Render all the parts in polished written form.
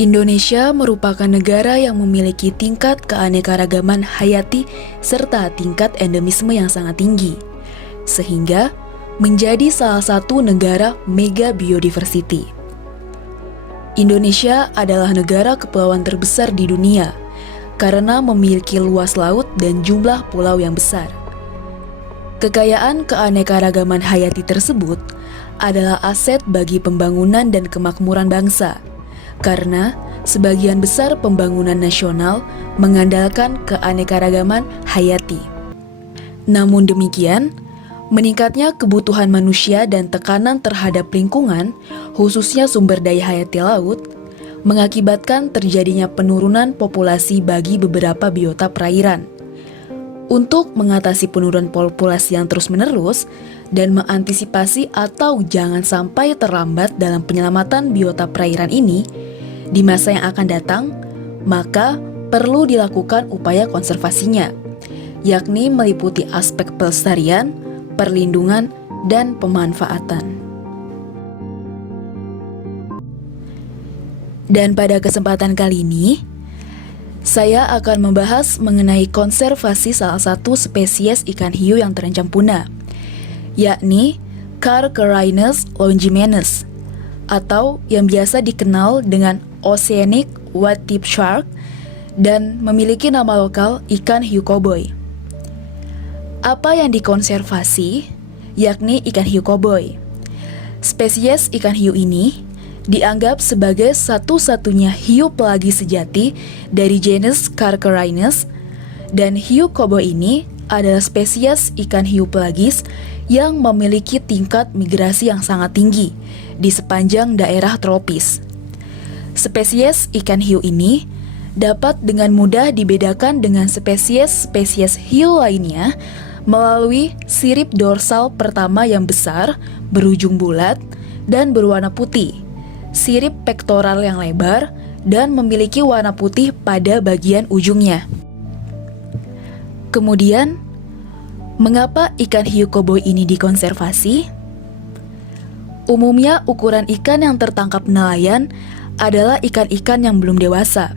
Indonesia merupakan negara yang memiliki tingkat keanekaragaman hayati serta tingkat endemisme yang sangat tinggi, sehingga menjadi salah satu negara mega biodiversity. Indonesia adalah negara kepulauan terbesar di dunia karena memiliki luas laut dan jumlah pulau yang besar. Kekayaan keanekaragaman hayati tersebut adalah aset bagi pembangunan dan kemakmuran bangsa, karena sebagian besar pembangunan nasional mengandalkan keanekaragaman hayati. Namun demikian, meningkatnya kebutuhan manusia dan tekanan terhadap lingkungan, khususnya sumber daya hayati laut, mengakibatkan terjadinya penurunan populasi bagi beberapa biota perairan. Untuk mengatasi penurunan populasi yang terus-menerus dan mengantisipasi atau jangan sampai terlambat dalam penyelamatan biota perairan ini, di masa yang akan datang, maka perlu dilakukan upaya konservasinya, yakni meliputi aspek pelestarian, perlindungan, dan pemanfaatan. Dan pada kesempatan kali ini, saya akan membahas mengenai konservasi salah satu spesies ikan hiu yang terancam punah, yakni Carcharodonus longimanus, atau yang biasa dikenal dengan Oceanic White-Tip Shark dan memiliki nama lokal ikan hiu koboi. Apa yang dikonservasi, yakni ikan hiu koboi. Spesies ikan hiu ini dianggap sebagai satu-satunya hiu pelagi sejati dari genus Carcharodonus, dan hiu koboi ini adalah spesies ikan hiu pelagis yang memiliki tingkat migrasi yang sangat tinggi di sepanjang daerah tropis. Spesies ikan hiu ini dapat dengan mudah dibedakan dengan spesies-spesies hiu lainnya melalui sirip dorsal pertama yang besar, berujung bulat, dan berwarna putih, sirip pektoral yang lebar, dan memiliki warna putih pada bagian ujungnya. Kemudian, mengapa ikan hiu koboi ini dikonservasi? Umumnya ukuran ikan yang tertangkap nelayan adalah ikan-ikan yang belum dewasa.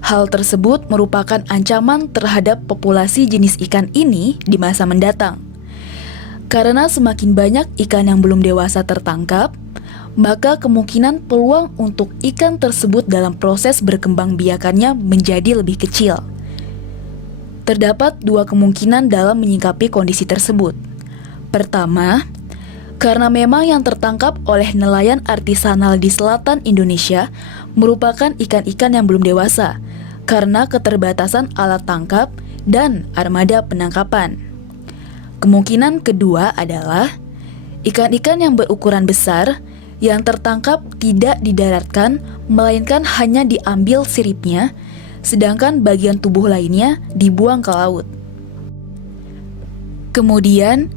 Hal tersebut merupakan ancaman terhadap populasi jenis ikan ini di masa mendatang. Karena semakin banyak ikan yang belum dewasa tertangkap, maka kemungkinan peluang untuk ikan tersebut dalam proses berkembang biakannya menjadi lebih kecil. Terdapat dua kemungkinan dalam menyikapi kondisi tersebut. Pertama, karena memang yang tertangkap oleh nelayan artisanal di selatan Indonesia merupakan ikan-ikan yang belum dewasa karena keterbatasan alat tangkap dan armada penangkapan. Kemungkinan kedua adalah ikan-ikan yang berukuran besar yang tertangkap tidak didaratkan melainkan hanya diambil siripnya, sedangkan bagian tubuh lainnya dibuang ke laut. Kemudian,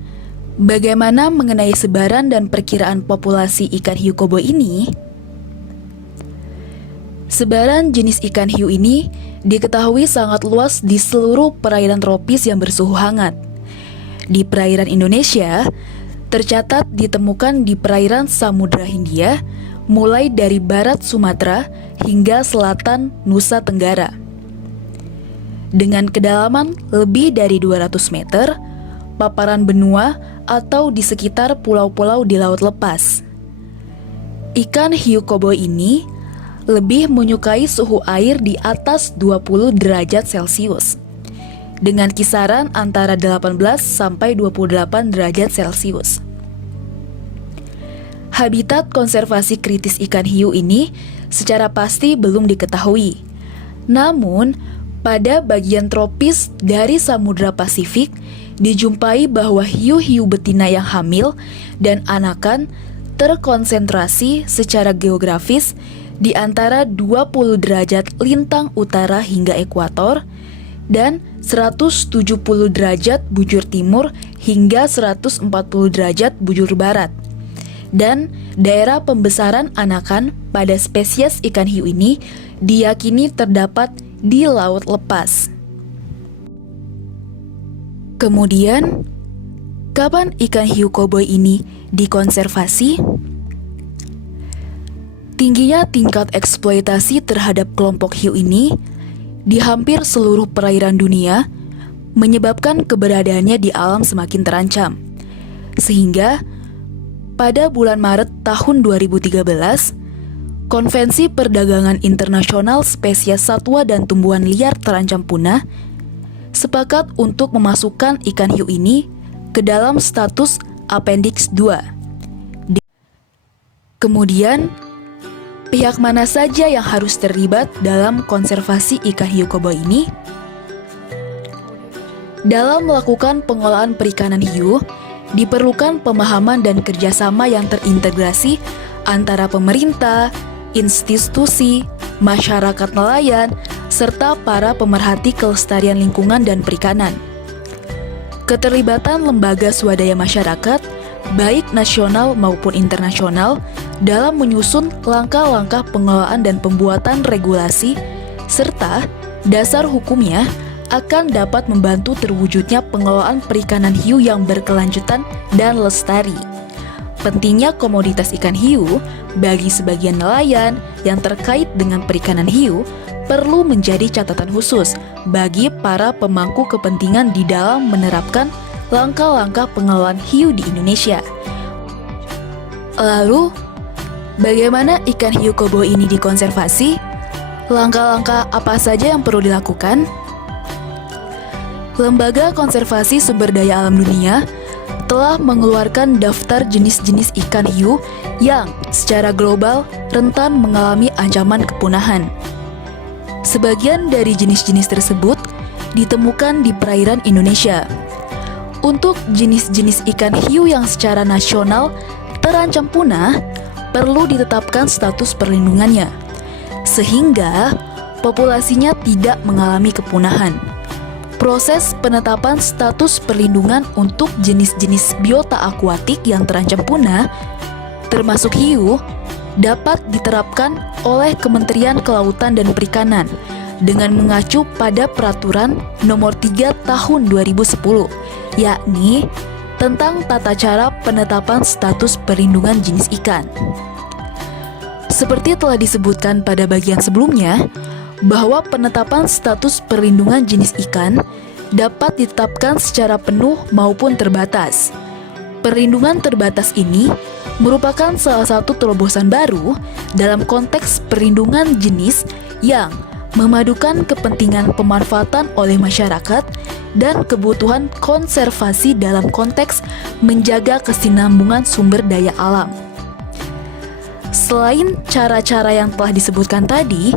bagaimana mengenai sebaran dan perkiraan populasi ikan hiu koboi ini? Sebaran jenis ikan hiu ini diketahui sangat luas di seluruh perairan tropis yang bersuhu hangat. Di perairan Indonesia, tercatat ditemukan di perairan Samudra Hindia, mulai dari barat Sumatera hingga selatan Nusa Tenggara. Dengan kedalaman lebih dari 200 meter, paparan benua atau di sekitar pulau-pulau di laut lepas. Ikan hiu koboi ini lebih menyukai suhu air di atas 20 derajat Celcius, dengan kisaran antara 18 sampai 28 derajat Celcius. Habitat konservasi kritis ikan hiu ini secara pasti belum diketahui. Namun, pada bagian tropis dari Samudra Pasifik dijumpai bahwa hiu-hiu betina yang hamil dan anakan terkonsentrasi secara geografis di antara 20 derajat lintang utara hingga ekuator dan 170 derajat bujur timur hingga 140 derajat bujur barat. Dan daerah pembesaran anakan pada spesies ikan hiu ini diyakini terdapat di laut lepas. Kemudian, kapan ikan hiu koboi ini dikonservasi? Tingginya tingkat eksploitasi terhadap kelompok hiu ini di hampir seluruh perairan dunia menyebabkan keberadaannya di alam semakin terancam. Sehingga pada bulan Maret tahun 2013, Konvensi Perdagangan Internasional Spesies Satwa dan Tumbuhan Liar Terancam Punah sepakat untuk memasukkan ikan hiu ini ke dalam status Appendix 2. Kemudian, pihak mana saja yang harus terlibat dalam konservasi ikan hiu koboi ini? Dalam melakukan pengolahan perikanan hiu, diperlukan pemahaman dan kerjasama yang terintegrasi antara pemerintah, institusi, masyarakat nelayan, serta para pemerhati kelestarian lingkungan dan perikanan. Keterlibatan lembaga swadaya masyarakat, baik nasional maupun internasional, dalam menyusun langkah-langkah pengelolaan dan pembuatan regulasi, serta dasar hukumnya akan dapat membantu terwujudnya pengelolaan perikanan hiu yang berkelanjutan dan lestari. Pentingnya komoditas ikan hiu bagi sebagian nelayan yang terkait dengan perikanan hiu perlu menjadi catatan khusus bagi para pemangku kepentingan di dalam menerapkan langkah-langkah pengelolaan hiu di Indonesia. Lalu, bagaimana ikan hiu koboi ini dikonservasi? Langkah-langkah apa saja yang perlu dilakukan? Lembaga Konservasi Sumber Daya Alam Dunia telah mengeluarkan daftar jenis-jenis ikan hiu yang secara global rentan mengalami ancaman kepunahan. Sebagian dari jenis-jenis tersebut ditemukan di perairan Indonesia. Untuk jenis-jenis ikan hiu yang secara nasional terancam punah, perlu ditetapkan status perlindungannya, sehingga populasinya tidak mengalami kepunahan. Proses penetapan status perlindungan untuk jenis-jenis biota akuatik yang terancam punah, termasuk hiu, dapat diterapkan oleh Kementerian Kelautan dan Perikanan dengan mengacu pada Peraturan Nomor 3 Tahun 2010, yakni tentang tata cara penetapan status perlindungan jenis ikan. Seperti telah disebutkan pada bagian sebelumnya, bahwa penetapan status perlindungan jenis ikan dapat ditetapkan secara penuh maupun terbatas. Perlindungan terbatas ini merupakan salah satu terobosan baru dalam konteks perlindungan jenis yang memadukan kepentingan pemanfaatan oleh masyarakat dan kebutuhan konservasi dalam konteks menjaga kesinambungan sumber daya alam. Selain cara-cara yang telah disebutkan tadi,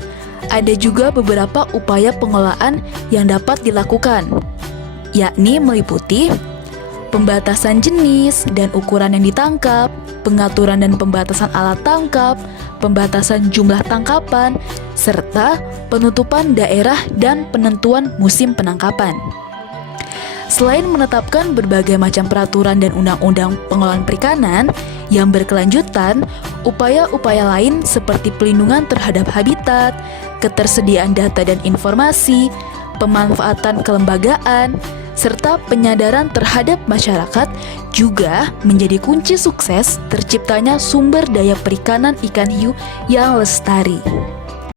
ada juga beberapa upaya pengelolaan yang dapat dilakukan, yakni meliputi pembatasan jenis dan ukuran yang ditangkap, pengaturan dan pembatasan alat tangkap, pembatasan jumlah tangkapan, serta penutupan daerah dan penentuan musim penangkapan. Selain menetapkan berbagai macam peraturan dan undang-undang pengelolaan perikanan yang berkelanjutan, upaya-upaya lain seperti pelindungan terhadap habitat, ketersediaan data dan informasi, pemanfaatan kelembagaan, serta penyadaran terhadap masyarakat juga menjadi kunci sukses terciptanya sumber daya perikanan ikan hiu yang lestari.